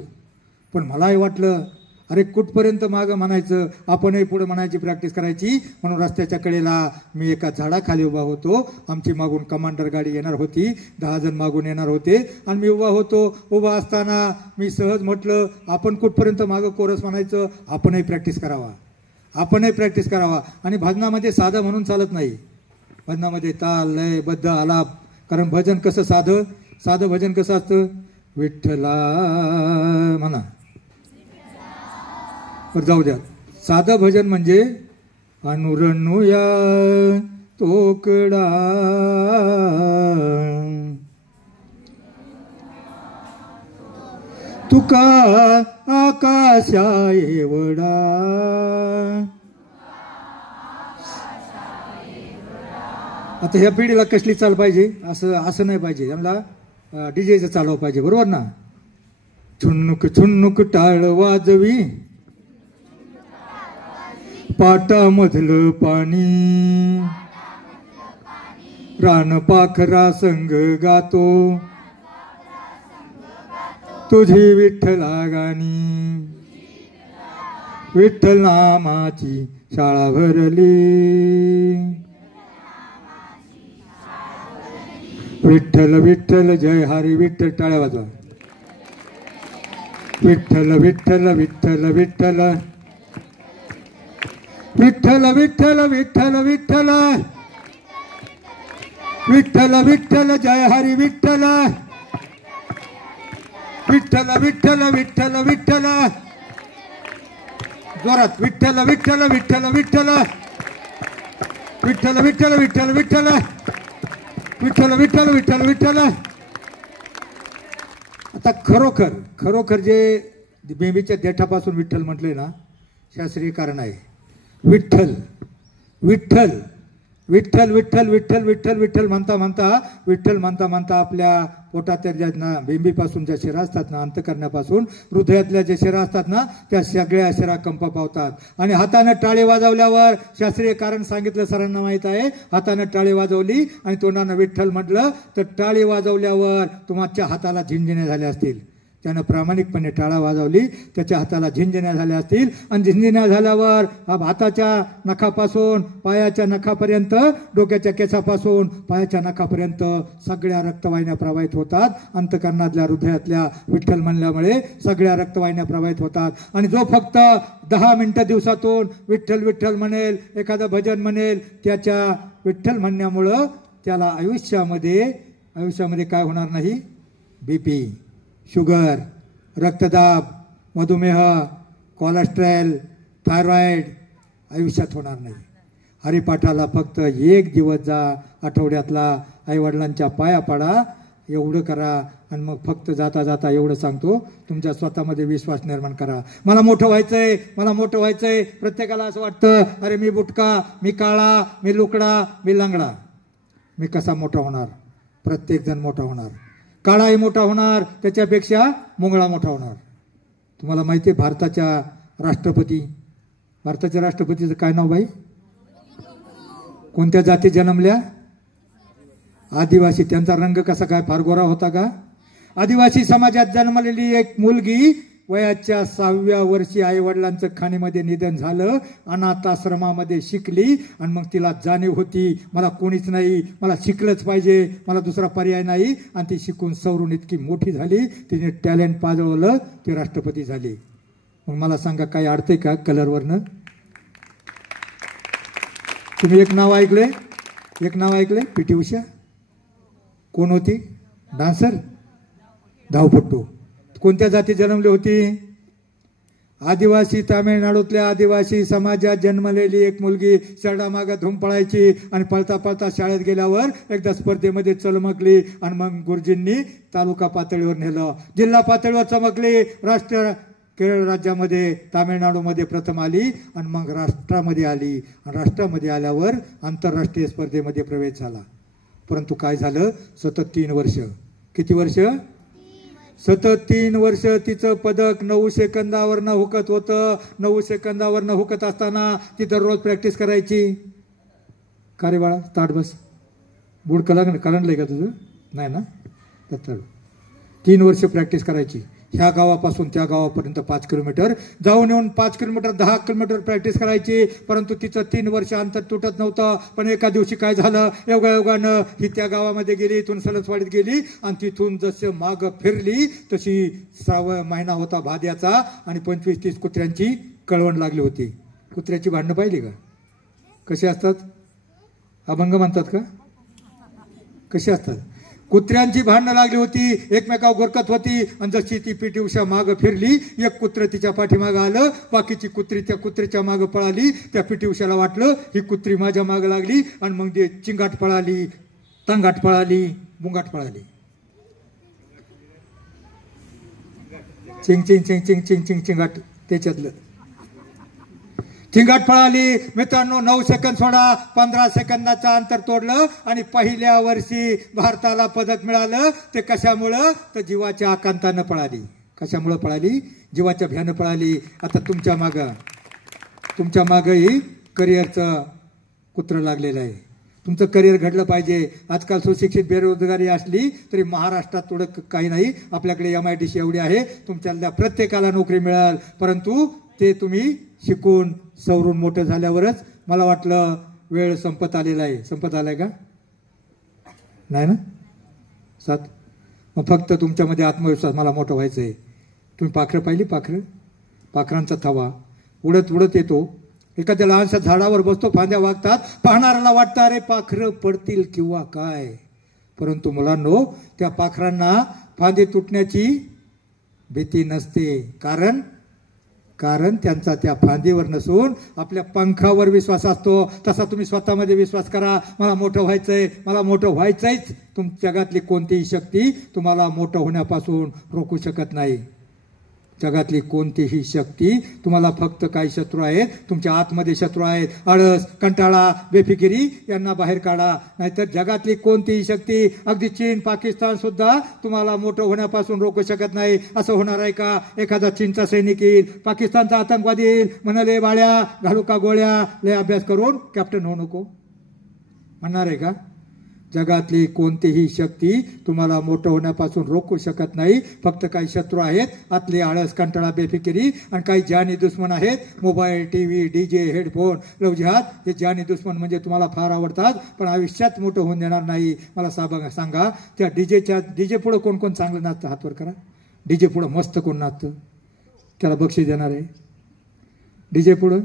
पण मलाही वाटलं अरे कुठपर्यंत मागं म्हणायचं, आपणही पुढे म्हणायची प्रॅक्टिस करायची. म्हणून रस्त्याच्या कडेला मी एका झाडाखाली उभा होतो. आमची मागून कमांडर गाडी येणार होती, 10 जण मागून येणार होते. आणि मी उभा होतो. उभा असताना मी सहज म्हटलं आपण कुठपर्यंत मागं कोरस म्हणायचं, आपणही प्रॅक्टिस करावा, आपणही प्रॅक्टिस करावा. आणि भजनामध्ये साधं म्हणून चालत नाही. भजनामध्ये ताल, लय, बद्ध, आलाप. कारण भजन कसं साधं भजन कसं असतं, विठ्ठला म्हणा. पर जाऊ द्या. साधं भजन म्हणजे अनुरणूया तोकडा तुका आकाशा एवढा. आता ह्या पिढीला कसली चाल पाहिजे, असं नाही पाहिजे. त्यांना डीजेचं चालव पाहिजे, बरोबर ना. छुन्नुक छुन्नुक टाळ वाजवी पाटामधलं पाणी, रानपाखरा संग गातो तुझी विठ्ठला गाणी. विठ्ठल नामाची शाळा भरली, विठ्ठल विठ्ठल जय हरी विठ्ठल. टाळ्या वाजवा. विठ्ठल विठ्ठल विठ्ठल विठ्ठल विठ्ठल विठ्ठल विठ्ठल विठ्ठल विठ्ठल विठ्ठल जय हरी विठ्ठल. विठ्ठल विठ्ठल विठ्ठल विठ्ठल जोरात. विठ्ठल विठ्ठल विठ्ठल विठ्ठल विठ्ठल विठ्ठल विठ्ठल विठ्ठल विठ्ठल विठ्ठल विठ्ठल विठ्ठल. आता खरोखर जे बेंबीच्या देठापासून विठ्ठल म्हटले ना, शास्त्रीय कारण आहे. विठ्ठल विठ्ठल विठ्ठल विठ्ठल विठ्ठल विठ्ठल विठ्ठल म्हणता म्हणता आपल्या पोटातल्या ज्या बेंबीपासून ज्या शिरा असतात ना, अंतकरणापासून हृदयातल्या ज्या शिरा असतात ना, त्या सगळ्या शिरा कंप पावतात. आणि हाताने टाळे वाजवल्यावर, शास्त्रीय कारण सांगितलं सरांना माहीत आहे, हाताने टाळे वाजवली आणि तोंडानं विठ्ठल म्हटलं तर टाळे वाजवल्यावर तुमच्या हाताला झिंझिण्या झाल्या असतील. त्यानं प्रामाणिकपणे टाळा वाजवली, त्याच्या हाताला झिंझिण्या झाल्या असतील. आणि झिंझिण्या झाल्यावर हाताच्या नखापासून पायाच्या नखापर्यंत, डोक्याच्या केसापासून पायाच्या नखापर्यंत सगळ्या रक्तवाहिन्या प्रवाहित होतात. अंतकरणातल्या हृदयातल्या विठ्ठल म्हणल्यामुळे सगळ्या रक्तवाहिन्या प्रवाहित होतात. आणि जो फक्त 10 मिनिटं दिवसातून विठ्ठल विठ्ठल म्हणेल, एखादं भजन म्हणेल, त्याच्या विठ्ठल म्हणण्यामुळं त्याला आयुष्यामध्ये काय होणार नाही, BP, शुगर, रक्तदाब, मधुमेह, कोलेस्ट्रॉल, थायरॉइड आयुष्यात होणार नाही. हरिपाठाला फक्त 1 दिवस जा, आठवड्यातला आईवडिलांच्या पाया पडा, एवढं करा. आणि मग फक्त जाता जाता एवढं सांगतो, तुमच्या स्वतःमध्ये विश्वास निर्माण करा. मला मोठं व्हायचंय. प्रत्येकाला असं वाटतं अरे मी बुटका, मी काळा, मी लुकडा, मी लांगडा. मी कसा मोठा होणार? प्रत्येक जण मोठा होणार. काळाही मोठा होणार, त्याच्यापेक्षा मुंगळा मोठा होणार. तुम्हाला माहिती आहे भारताच्या राष्ट्रपतीचं काय नाव बाई? कोणत्या जाती जन्मल्या? आदिवासी. त्यांचा रंग कसा काय, फार गोरा होता का? आदिवासी समाजात जन्मलेली एक मुलगी वयाच्या 6व्या वर्षी आईवडिलांचं खाणीमध्ये निधन झालं, अनाथाश्रमामध्ये शिकली. आणि मग तिला जाणीव होती मला कोणीच नाही, मला शिकलंच पाहिजे, मला दुसरा पर्याय नाही. आणि ती शिकून सवरून इतकी मोठी झाली, तिने टॅलेंट पाजवलं, ती राष्ट्रपती झाली. मग मला सांगा काय अडतंय का कलरवरनं? तुम्ही एक नाव ऐकलंय, PT उषा. कोण होती? डान्सर, धावपट्टू. कोणत्या जाती जन्मली होती? आदिवासी तामिळनाडूतल्या आदिवासी समाजात जन्मलेली एक मुलगी शरडामागं धूम पळायची आणि पळता पळता शाळेत गेल्यावर एकदा स्पर्धेमध्ये चमकली आणि मग गुरुजींनी तालुका पातळीवर नेलं, जिल्हा पातळीवर चमकली, केरळ राज्यामध्ये तामिळनाडूमध्ये प्रथम आली आणि मग राष्ट्रामध्ये आली आणि राष्ट्रामध्ये आल्यावर आंतरराष्ट्रीय स्पर्धेमध्ये प्रवेश झाला. परंतु काय झालं, सतत 3 वर्ष, किती वर्ष, सतत 3 वर्ष तिचं पदक 9 सेकंदावरनं हुकत होतं. 9 सेकंदावरनं हुकत असताना ती दररोज प्रॅक्टिस करायची. का रे बाळा, ताट बस, बुड कलंडलंय का तुझं, नाही ना, तर 3 वर्ष प्रॅक्टिस करायची. ह्या गावापासून त्या गावापर्यंत 5 किलोमीटर जाऊन येऊन 5 किलोमीटर 10 किलोमीटर प्रॅक्टिस करायची. परंतु तिचं 3 वर्ष अंतर तुटत नव्हतं. पण एका दिवशी काय झालं, योगायोगानं ही त्या गावामध्ये गेली, इथून सलसवाडीत गेली आणि तिथून जसं माग फिरली तशी 6वा महिना होता भाद्याचा आणि 25-30 कुत्र्यांची कळवण लागली होती. कुत्र्याची भांडणं पाहिली का, कशी असतात, अभंग म्हणतात का, कशी असतात, कुत्र्यांची भांडणं लागली होती, एकमेकावर गोरकत होती. आणि जशी ती पीटी उषा मागं फिरली, एक कुत्र तिच्या पाठीमागं आलं, बाकीची कुत्री त्या कुत्रीच्या मागं पळाली. त्या पीटी उषाला वाटलं ही कुत्री माझ्या मागं लागली आणि मग ते चिंगाट पळाली, तंगाट पळाली, बुंगाट पळाली, चिंग चिंग चिंग चिंग चिंग चिंग चिंगाट, त्याच्यातलं चिंगाट पळाली. मित्रांनो, 9 सेकंद सोडा, 15 सेकंदाचं अंतर तोडलं आणि पहिल्या वर्षी भारताला पदक मिळालं. ते कशामुळं, तर जीवाच्या आकांतानं पळाली. कशामुळं पळाली, जीवाच्या भ्यानं पळाली. आता तुमच्या मागंही करिअरचं कुत्रं लागलेलं आहे. तुमचं करिअर घडलं पाहिजे. आजकाल सुशिक्षित बेरोजगारी असली तरी महाराष्ट्रात थोडं काही नाही, आपल्याकडे MIDC एवढी आहे, तुमच्यातल्या प्रत्येकाला नोकरी मिळेल. परंतु ते तुम्ही शिकून सवरून मोठं झाल्यावरच. मला वाटलं वेळ संपत आलेला आहे. संपत आलाय का, नाही ना, 7. मग फक्त तुमच्यामध्ये आत्मविश्वास, मला मोठं व्हायचं आहे. तुम्ही पाखरं पाहिली, पाखरांचा थवा उडत उडत येतो, एखाद्या लहानशा झाडावर बसतो, फांद्या वागतात, पाहणाऱ्याला वाटतं अरे पाखरं पडतील किंवा काय. परंतु मुलांनो, त्या पाखरांना फांदे तुटण्याची भीती नसते. कारण त्यांचा त्या फांदीवर नसून आपल्या पंखावर विश्वास असतो. तसा तुम्ही स्वतःमध्ये विश्वास करा, मला मोठं व्हायचंय, मला मोठं व्हायचंयच. जगातली कोणतीही शक्ती तुम्हाला मोठं होण्यापासून रोखू शकत नाही. जगातली कोणतीही शक्ती तुम्हाला, फक्त काही शत्रू आहेत, तुमच्या आतमध्ये शत्रू आहेत. आळस, कंटाळा, बेफिकिरी यांना बाहेर काढा. नाहीतर जगातली कोणतीही शक्ती, अगदी चीन, पाकिस्तान सुद्धा तुम्हाला मोठं होण्यापासून रोखू शकत नाही. असं होणार आहे का, एखादा चीनचा सैनिक येईल, पाकिस्तानचा आतंकवादी येईल, म्हणाले बाळ्या घालू का गोळ्या, लय अभ्यास करून कॅप्टन होऊ नको, म्हणणार आहे का. जगातली कोणतीही शक्ती तुम्हाला मोठं होण्यापासून रोखू शकत नाही. फक्त काही शत्रू आहेत, आतले आळस, कंटाळा, बेफिकिरी, आणि काही जानी दुश्मन आहेत. मोबाईल, TV, DJ, हेडफोन, लवजिहाद, हे जानी दुश्मन म्हणजे तुम्हाला फार आवडतात पण आयुष्यात मोठं होऊन देणार नाही. मला सांगा, त्या डीजे पुढं कोण कोण चांगलं नाचतं, हातवर करा. डीजे पुढं मस्त कोण नाचतं, त्याला बक्षीस देणार आहे. डीजे पुढं,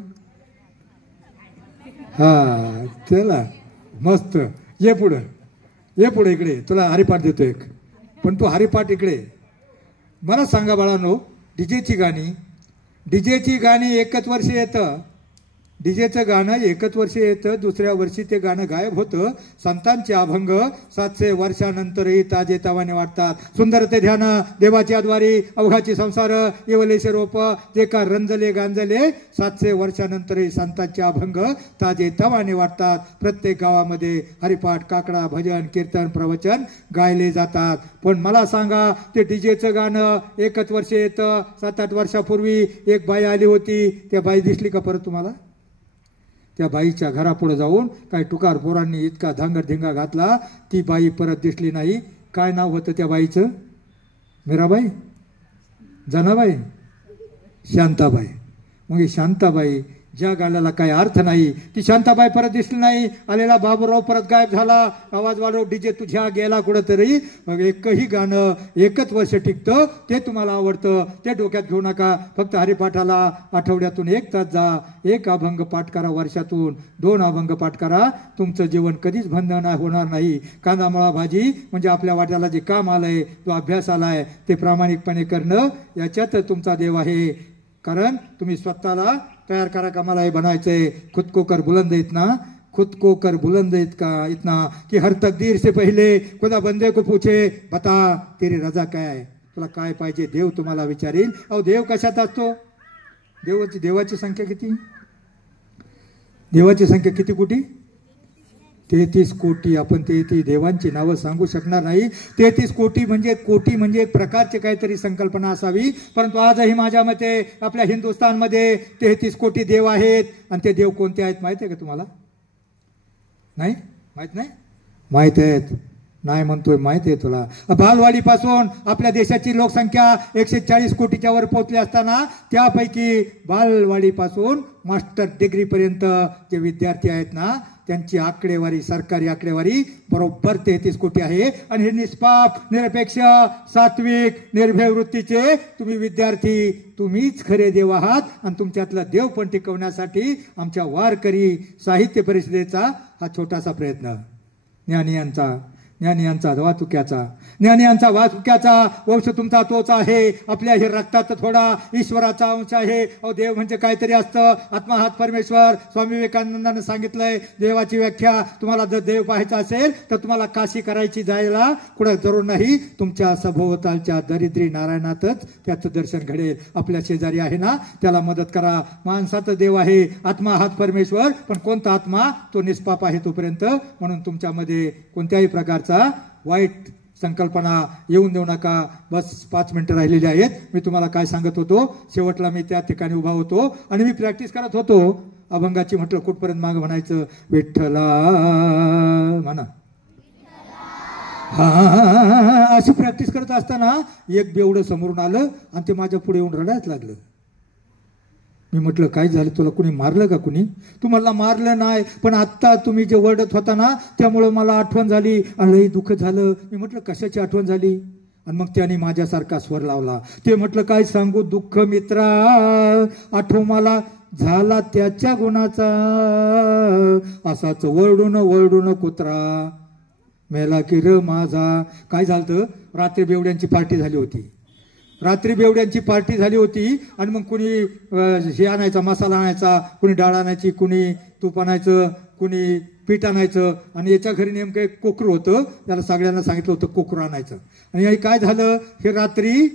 हा चला मस्त, ये पुढे इकडे, तुला हरिपाठ देतो एक. पण तू हरिपाठ इकडे. मला सांगा बाळांनो, डीजेची गाणी एकच वर्ष येतं. डीजेचं गाणं एकच वर्ष येतं, दुसऱ्या वर्षी ते गाणं गायब होतं. संतांचे अभंग 700 वर्षानंतरही ताजेतवाने वाटतात. सुंदर ते ध्यान, देवाची आद्वारी, अवघाची संसार, येवलेचे रोप, जे का रंजले गांजले, 700 वर्षानंतरही संतांचे अभंग ताजेतवाने वाटतात. प्रत्येक गावामध्ये हरिपाठ, काकडा, भजन, कीर्तन, प्रवचन गायले जातात. पण मला सांगा, ते डीजेचं गाणं एकच वर्ष येतं. 7-8 वर्षापूर्वी एक बाई आली होती. त्या बाई दिसली का परत तुम्हाला? त्या बाईच्या घरापुढे जाऊन काही टुकार पोरांनी इतका धांगडधिंगा घातला, ती बाई परत दिसली नाही. काय नाव होतं त्या बाईचं? मीराबाई, जनाबाई, शांताबाई. मग ही शांताबाई, ज्या गाण्याला काही अर्थ नाही, ती शांताबाई परत दिसली नाही. आलेला बाबूराव परत गायब झाला. आवाज वाढव, डीजे तुझ्या गेला कुठंतरी. मग एकही गाणं एकच वर्ष टिकतं, ते तुम्हाला आवडतं, ते डोक्यात घेऊ नका. फक्त हरिपाठाला आठवड्यातून 1 तास जा, 1 अभंग पाठ करा, वर्षातून 2 अभंग पाठ करा. तुमचं जीवन कधीच बंधन होणार नाही. कांदा मळा भाजी म्हणजे आपल्या वाट्याला जे काम आलंय, जो अभ्यास आलाय, ते प्रामाणिकपणे करणं, याच्यात तुमचा देव आहे. कारण तुम्ही स्वतःला तयार करा का मला हे बनायचंय. खुद को कर बुलंद इतना, खुद को कर बुलंद इतना कि हर तकदीर से पहिले खुदा बंदे को पूछे बता तेरी रजा काय आहे. तुला काय पाहिजे देव तुम्हाला विचारेल. अहो देव कशात असतो. देवाची संख्या किती. देवाची संख्या किती कोटी. 33 कोटी. आपण ते देवांची नावं सांगू शकणार नाही. 33 कोटी म्हणजे एक प्रकारची काहीतरी संकल्पना असावी. परंतु आजही माझ्या मते आपल्या हिंदुस्थानमध्ये 33 कोटी देव आहेत. आणि ते देव कोणते आहेत माहिती आहे का तुम्हाला. नाही माहित नाही. माहित आहेत. नाही म्हणतोय माहित आहे तुला. बालवाडीपासून आपल्या देशाची लोकसंख्या 140 कोटीच्या वर पोहोचली असताना त्यापैकी बालवाडीपासून मास्टर डिग्री पर्यंत जे विद्यार्थी आहेत ना त्यांची आकडेवारी सरकारी आकडेवारी बरोबर 33 कोटी आहे. आणि हे निष्पाप निरपेक्ष सात्विक निर्भय वृत्तीचे तुम्ही विद्यार्थी तुम्हीच खरे देव आहात. आणि तुमच्यातला देव पण टिकवण्यासाठी आमच्या वारकरी साहित्य परिषदेचा हा छोटासा प्रयत्न. ज्ञानियांचा वाचुक्याचा वंश तुमचा तोच आहे. आपल्या हे रक्तात थोडा ईश्वराचा अंश आहे. अहो देव म्हणजे काहीतरी असतं. आत्मा हात परमेश्वर. स्वामी विवेकानंदानं सांगितलंय देवाची व्याख्या. तुम्हाला जर देव पाहायचा असेल तर तुम्हाला काशी करायची जायला कुठं जरूर नाही. तुमच्या सभोवतालच्या दरिद्री नारायणातच त्याचं दर्शन घडेल. आपल्या शेजारी आहे ना त्याला मदत करा. माणसाचा देव आहे. आत्मा हात परमेश्वर. पण कोणता आत्मा तो निष्पाप आहे तोपर्यंत. म्हणून तुमच्यामध्ये कोणत्याही प्रकारचा वाईट संकल्पना येऊन देऊ नका. बस 5 मिनिटं राहिलेली आहेत. मी तुम्हाला काय सांगत होतो. शेवटला मी त्या ठिकाणी उभा होतो आणि मी प्रॅक्टिस करत होतो अभंगाची. म्हटलं कुठपर्यंत मागं म्हणायचं. विठ्ठला म्हणा. हा अशी प्रॅक्टिस करत असताना एक बेवडं समोरून आलं आणि ते माझ्या पुढे येऊन रडायच लागलं. मी म्हटलं काय झालं तुला कुणी मारलं का. कुणी. तुम्हाला मारलं नाही पण आत्ता तुम्ही जे वरडत होता ना त्यामुळं मला आठवण झाली आणि लई दुःख झालं. मी म्हटलं कशाची आठवण झाली. आणि मग त्याने माझ्यासारखा स्वर लावला. ते म्हटलं काय सांगू दुःख मित्रा आठव मला झाला त्याच्या गुणाचा असाच वरडून कुत्रा मेला की र माझा. काय झालं रात्री बेवड्यांची पार्टी झाली होती. आणि मग कुणी हे आणायचा मसाला आणायचा, कुणी डाळ आणायची, कुणी तूप आणायचं, कुणी पीठ आणायचं. आणि याच्या घरी नेमकं एक कोकरू होतं. त्याला सगळ्यांना सांगितलं होतं कोकरू आणायचं. आणि काय झालं हे रात्री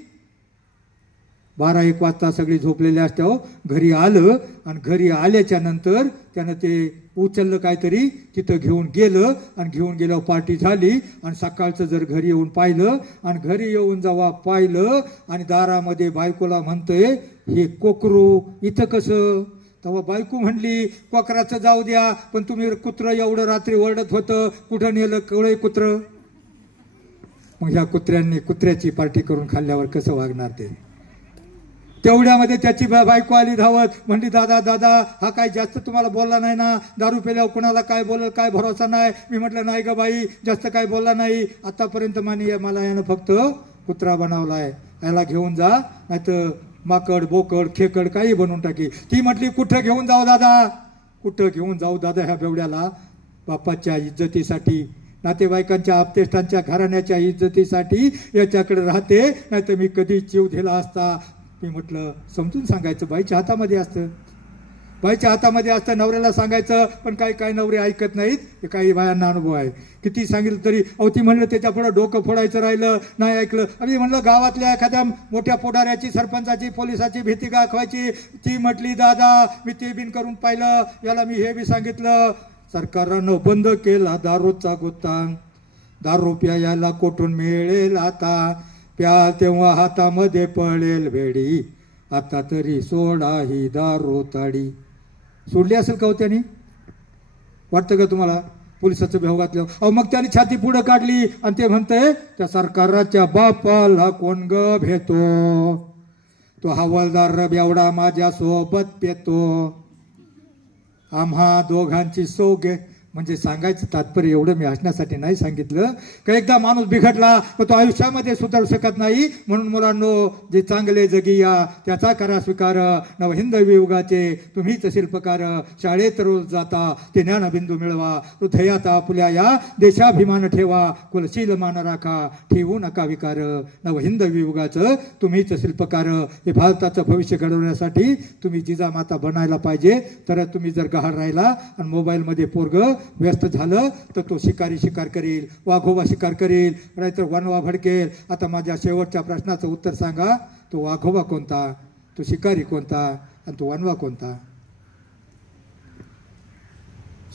12-1 वाजता सगळी झोपलेले असल्यावर घरी आलं. आणि घरी आल्याच्या नंतर त्यानं ते उचललं काहीतरी तिथं घेऊन गेलं. आणि घेऊन गेल्यावर पार्टी झाली. आणि सकाळचं जर घरी येऊन पाहिलं आणि घरी येऊन जेव्हा पाहिलं आणि दारामध्ये बायकोला म्हणतंय हे कोकरू इथं कसं. तेव्हा बायको म्हणली कोकराचं जाऊ द्या पण तुम्ही कुत्रं एवढं रात्री ओरडत होतं कुठं नेलं कवळे कुत्र. मग ह्या कुत्र्याची पार्टी करून खाल्ल्यावर कसं वागणार ते. तेवढ्यामध्ये त्याची बायको आली धावत. म्हणली दादा हा काय जास्त तुम्हाला बोलला नाही ना. दारू पेल्यावर कुणाला काय बोलल काय भरोसा नाही. मी म्हटलं नाही ग बाई जास्त काय बोलला नाही. आतापर्यंत मला यानं फक्त कुत्रा बनवलाय. याला घेऊन जा नाही तर माकड बोकड खेकड काही बनवून टाकी. ती म्हटली कुठं घेऊन जाऊ दादा ह्या बेवड्याला बापाच्या इज्जतीसाठी नातेवाईकांच्या आपतेष्टांच्या घराण्याच्या इज्जतीसाठी याच्याकडे राहते नाही तर मी कधी जीव दिला असता. मी म्हटलं समजून सांगायचं बाईच्या हातामध्ये असतं. नवऱ्याला सांगायचं पण काही नवरे ऐकत नाहीत. हे काही बायांना अनुभव आहे. किती सांगितलं तरी अहो ती म्हणलं त्याच्या पुढं डोकं फोडायचं राहिलं नाही ऐकलं. आणि म्हणलं गावातल्या एखाद्या मोठ्या पुढाऱ्याची सरपंचाची पोलिसाची भीती दाखवायची. ती म्हटली दादा मी ते बिन करून पाहिलं. याला मी हे बी सांगितलं. सरकारनं बंद केला दारूचा गुत्ता. दारू प्यायला कोठून मिळेल आता. प्या तेव्हा हातामध्ये पळेल वेडी. आता तरी सोडा ही दारू ताडी. सोडली असेल का हो त्याने. वाटतं का तुम्हाला पोलिसाचं भेव घातलं. अहो मग त्याने छाती पुढं काढली आणि ते म्हणतंय त्या सरकाराच्या बापाला कोण ग भेटो. तो हवालदार बेवडा माझ्या सोबत पेतो. आम्हा दोघांची म्हणजे सांगायचं तात्पर्य एवढं मी हसण्यासाठी नाही सांगितलं का एकदा माणूस बिघडला तर तो आयुष्यामध्ये सुधारू शकत नाही. म्हणून मुलांनो, जे चांगले जगी या त्याचा करा स्वीकार. नव हिंदवी युगाचे तुम्हीच शिल्पकार. शाळेत रोज जाता ते ज्ञानबिंदू मिळवा. हृदयात आपुल्या या देशाभिमान ठेवा. कुलशील मान राखा ठेवू नका विकार. नव हिंदवी युगाचं तुम्हीच शिल्पकार. हे भारताचं भविष्य घडवण्यासाठी तुम्ही जिजामाता बनायला पाहिजे. तर तुम्ही जर गहाळ राहिला आणि मोबाईलमध्ये पोरग व्यस्त झालं तर तो शिकार करेल, वाघोबा शिकार करेल, नाहीतर वनवा भडकेल. आता माझ्या शेवटच्या प्रश्नाचं उत्तर सांगा. तो वाघोबा कोणता, तो शिकारी कोणता आणि तो वनवा कोणता?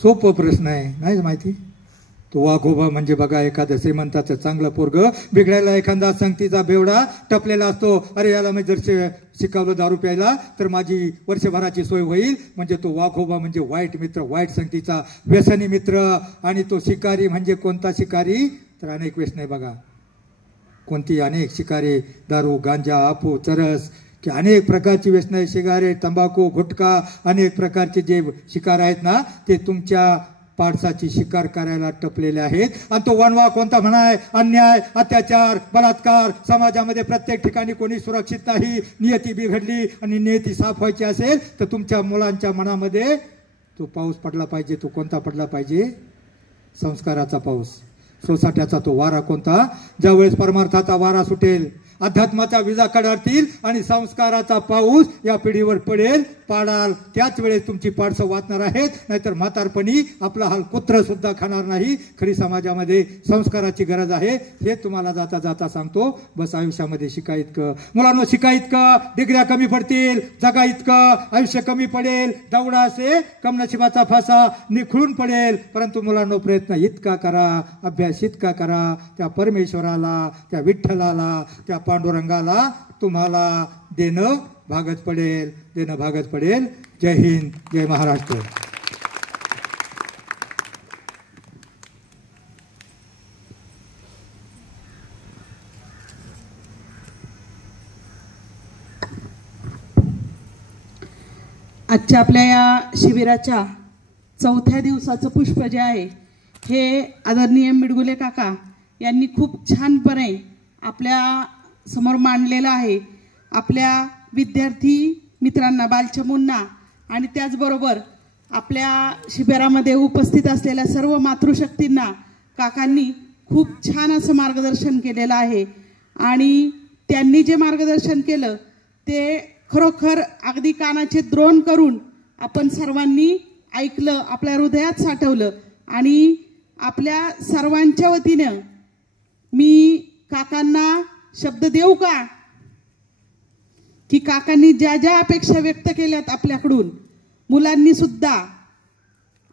सोपं प्रश्न आहे, नाही माहिती? तो वाघोबा म्हणजे बघा, एखाद्या श्रीमंताचं चांगलं पोरग बिघडायला एखादा संगतीचा बेवडा टपलेला असतो. अरे याला मी जर शिकवलं दारू प्यायला तर माझी वर्षभराची सोय होईल. म्हणजे तो वाघोबा म्हणजे वाईट मित्र, वाईट संगतीचा व्यसनी मित्र. आणि तो शिकारी म्हणजे कोणता शिकारी? तर अनेक व्यसने बघा, कोणती अनेक शिकारी, दारू, गांजा, आपू, चरस, की अनेक प्रकारची व्यसने, सिगारेट, तंबाखू, गुटखा, अनेक प्रकारचे जे शिकार आहेत ना, ते तुमच्या पाडसाची शिकार करायला टपलेले आहेत. आणि तो वनवा कोणता म्हणाय? अन्याय, अत्याचार, बलात्कार. समाजामध्ये प्रत्येक ठिकाणी कोणी सुरक्षित नाही. नियती बिघडली आणि नियती साफ व्हायची असेल तर तुमच्या मुलांच्या मनामध्ये तो पाऊस पडला पाहिजे. तो कोणता पडला पाहिजे? संस्काराचा पाऊस. सोसाट्याचा तो वारा कोणता? ज्यावेळेस परमार्थाचा वारा सुटेल, अध्यात्माचा विजा कडाडतील आणि संस्काराचा पाऊस या पिढीवर पडेल, पाडाल, त्याच वेळेस तुमची पाडसं वाचणार आहेत. नाहीतर म्हातारपणी आपला हाल कुत्र सुद्धा खाणार नाही. खरी समाजामध्ये संस्काराची गरज आहे, हे तुम्हाला जाता जाता सांगतो. बस आयुष्यामध्ये शिका इतकं. मुलांना शिका इतकं, डिग्र्या कमी पडतील, जगा इतकं, आयुष्य कमी पडेल. दवडा असे कमनशिबाचा फासा निखळून पडेल. परंतु मुलांनो, प्रयत्न इतका करा, अभ्यास इतका करा, त्या परमेश्वराला, त्या विठ्ठलाला, त्या पांडुरंगाला तुम्हाला देणं भागच पडेल, देणं भागच पडेल. जय हिंद, जय महाराष्ट्र. आजच्या आपल्या या शिबिराच्या चौथ्या दिवसाचं पुष्प जे आहे हे आदरणीय मिडगुले काका यांनी खूप छानपणे आपल्या समोर मांडलेलं आहे. आपल्या विद्यार्थी मित्रांना, बालचमूंना आणि त्याचबरोबर आपल्या शिबिरामध्ये उपस्थित असलेल्या सर्व मातृशक्तींना काकांनी खूप छान असं मार्गदर्शन केलेलं आहे. आणि त्यांनी जे मार्गदर्शन केलं ते खरोखर अगदी कानाचे द्रोण करून आपण सर्वांनी ऐकलं, आपल्या हृदयात साठवलं. आणि आपल्या सर्वांच्या वतीनं मी काकांना शब्द देऊ का की काकांनी ज्या ज्या अपेक्षा व्यक्त केल्यात आपल्याकडून, मुलांनी सुद्धा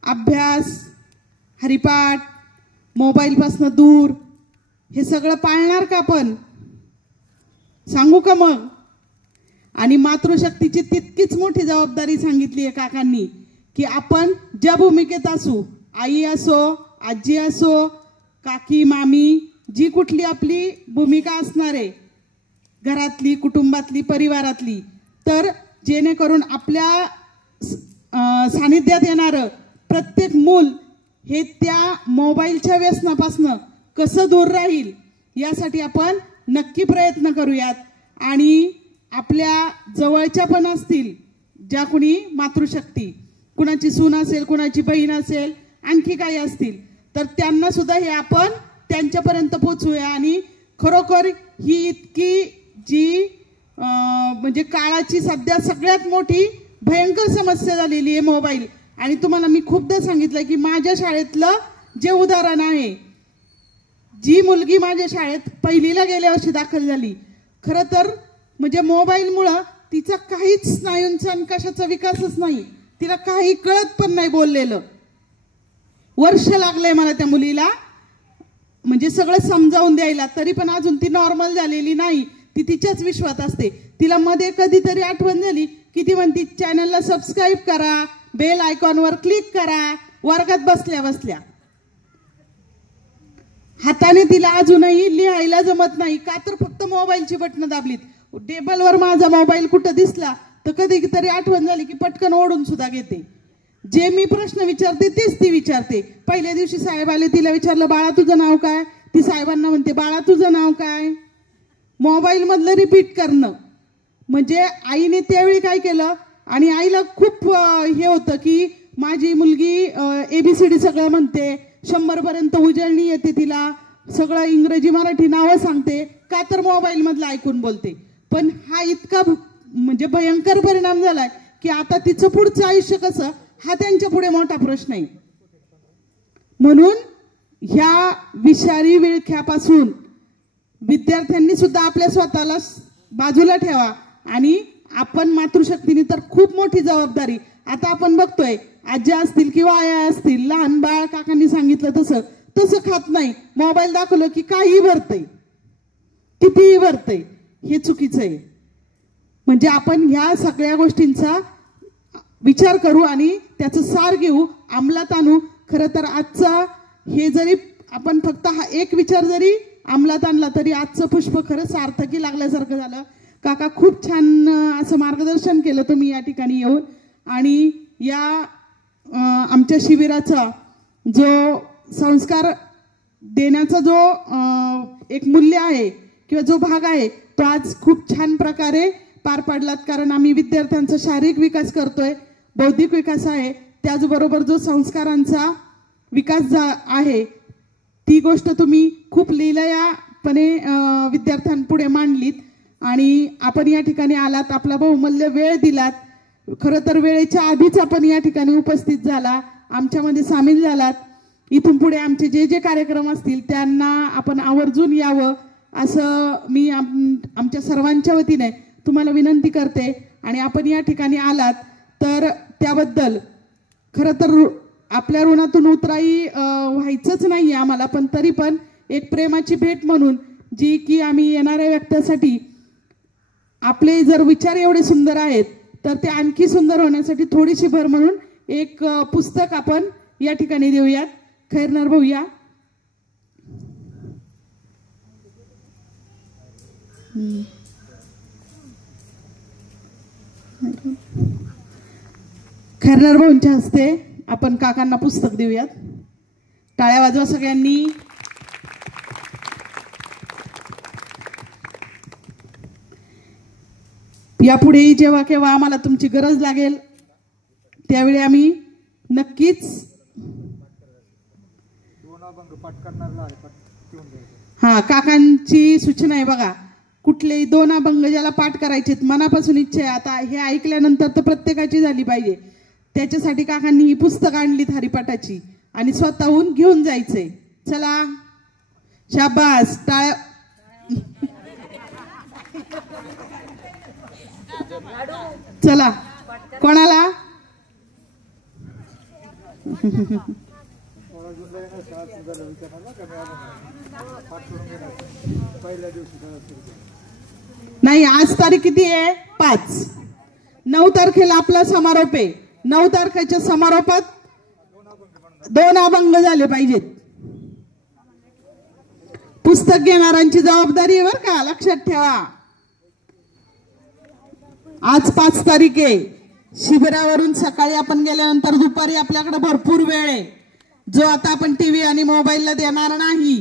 अभ्यास, हरिपाठ, मोबाईलपासून दूर, हे सगळं पाळणार का आपण? सांगू का मग? आणि मातृशक्तीची तितकीच मोठी जबाबदारी सांगितली आहे काकांनी की आपण ज्या भूमिकेत असू, आई असो, आजी असो, काकी, मामी, जी कुठली आपली भूमिका असणार आहे घरातली, कुटुंबातली, परिवारातली, तर जेणेकरून आपल्या सानिध्यात येणारं प्रत्येक मूल हे त्या मोबाईलच्या व्यसनापासून कसं दूर राहील यासाठी आपण नक्की प्रयत्न करूयात. आणि आपल्या जवळच्या पण असतील ज्या कुणी मातृशक्ती, कुणाची सून असेल, कुणाची बहीण असेल, आणखी काही असतील, तर त्यांना सुद्धा हे आपण त्यांच्यापर्यंत पोचूया. आणि खरोखर ही इतकी जी म्हणजे काळाची सध्या सगळ्यात मोठी भयंकर समस्या झालेली आहे मोबाईल. आणि तुम्हाला मी खूपदा सांगितलं की माझ्या शाळेतलं जे उदाहरण आहे, जी मुलगी माझ्या शाळेत पहिलीला गेल्या वर्षी दाखल झाली, खरं तर म्हणजे मोबाईलमुळं तिचा काहीच स्नायूंचा आणि कशाचा विकासच नाही, तिला काही कळत पण नाही बोललेलं. वर्ष लागलंय मला त्या मुलीला म्हणजे सगळं समजावून द्यायला, तरी पण अजून ती नॉर्मल झालेली नाही. ती तिच्याच विश्वात असते. तिला मध्ये कधीतरी आठवण झाली की ती म्हणती चॅनलला सबस्क्राईब करा, बेल आयकॉनवर क्लिक करा. वर्गात बसल्या बसल्या हाताने तिला अजूनही लिहायला जमत नाही, का तर फक्त मोबाईलची बटणं दाबलीत. टेबलवर माझा मोबाईल कुठं दिसला तर कधीतरी आठवण झाली की पटकन ओढून सुद्धा घेते. जे मी प्रश्न विचारते तेच ती विचारते. पहिल्या दिवशी साहेब आले, तिला विचारलं बाळा तुझं नाव काय, ती साहेबांना म्हणते बाळा तुझं नाव काय. मोबाईल मधलं रिपीट करणं. म्हणजे आईने त्यावेळी काय केलं, आणि आईला खूप हे होतं की माझी मुलगी ABCD सगळं म्हणते, 100 पर्यंत उजळणी येते तिला, सगळं इंग्रजी मराठी नावं सांगते, का तर मोबाईल मधलं ऐकून बोलते. पण हा इतका म्हणजे भयंकर परिणाम झालाय की आता तिचं पुढचं आयुष्य कसं हा त्यांच्या पुढे मोठा प्रश्न आहे. म्हणून ह्या विषारी विळख्यापासून विद्यार्थ्यांनी सुद्धा आपल्या स्वतःला बाजूला ठेवा. आणि आपण मातृशक्तीने तर खूप मोठी जबाबदारी, आता आपण बघतोय आज्या असतील किंवा आया असतील, लहान बाळ काकांनी सांगितलं तसं तसं खात नाही, मोबाईल दाखवलं की काहीही भरतंय, कितीही भरतंय. हे चुकीचं आहे. म्हणजे आपण ह्या सगळ्या गोष्टींचा विचार करू आणि त्याचं सार घेऊ, अंमलात आणू. खरं तर आजचा हे जरी आपण फक्त हा एक विचार जरी अंमलात आणला तरी आजचं पुष्प खरं सार्थकी लागल्यासारखं झालं. काका खूप छान असं मार्गदर्शन केलं तुम्ही या ठिकाणी येऊन. आणि या आमच्या शिबिराचा जो संस्कार देण्याचा जो एक मूल्य आहे किंवा जो भाग आहे तो आज खूप छान प्रकारे पार पाडलात. कारण आम्ही विद्यार्थ्यांचा शारीरिक विकास करतोय, बौद्धिक विकास आहे, त्याचबरोबर जो संस्कारांचा विकास आहे ती गोष्ट तुम्ही खूप लीलयापणे विद्यार्थ्यांपुढे मांडलीत. आणि आपण या ठिकाणी आलात, आपला बहुमूल्य वेळ दिलात. खरं तर वेळेच्या आधीच आपण या ठिकाणी उपस्थित झाला, आमच्यामध्ये सामील झालात. इथून पुढे आमचे जे जे कार्यक्रम असतील त्यांना आपण आवर्जून यावं असं मी आमच्या सर्वांच्या वतीने तुम्हाला विनंती करते. आणि आपण या ठिकाणी आलात तर त्याबद्दल खरं तर आपल्या ऋणातून उतराई व्हायचंच नाही आम्हाला, पण तरी पण एक प्रेमाची भेट म्हणून जी की आम्ही येणाऱ्या व्यक्तीसाठी आपले जर विचार एवढे सुंदर आहेत तर ते आणखी सुंदर होण्यासाठी थोडीशी भर म्हणून एक पुस्तक आपण या ठिकाणी देऊयात. खैरनार भाऊ या. खैरनार भाऊंच्या हस्ते आपण काकांना पुस्तक देऊयात. टाळ्या वाजवा सगळ्यांनी. यापुढेही जेव्हा केव्हा आम्हाला तुमची गरज लागेल त्यावेळी आम्ही नक्कीच काकांची सूचना आहे बघा, कुठलेही 2 अभंग ज्याला पाठ करायचे मनापासून इच्छा आहे. आता हे ऐकल्यानंतर तर प्रत्येकाची झाली पाहिजे, त्याच्यासाठी काकांनी ही पुस्तक आणलीत हरिपाठाची आणि स्वतःहून घेऊन जायचंय. चला शाबास, टाळ्या. चला कोणाला नाही. आज तारीख किती आहे? 5. 9 तारखेला आपला समारोप आहे. 9 तारखेच्या समारोपात 2 अभंग झाले पाहिजेत. पुस्तक घेणाऱ्यांची जबाबदारी आहे बरं का, लक्षात ठेवा. आज 5 तारीख आहे. शिबिरावरून सकाळी आपण गेल्यानंतर दुपारी आपल्याकडे भरपूर वेळ आहे, जो आता आपण TV आणि मोबाईलला देणार नाही.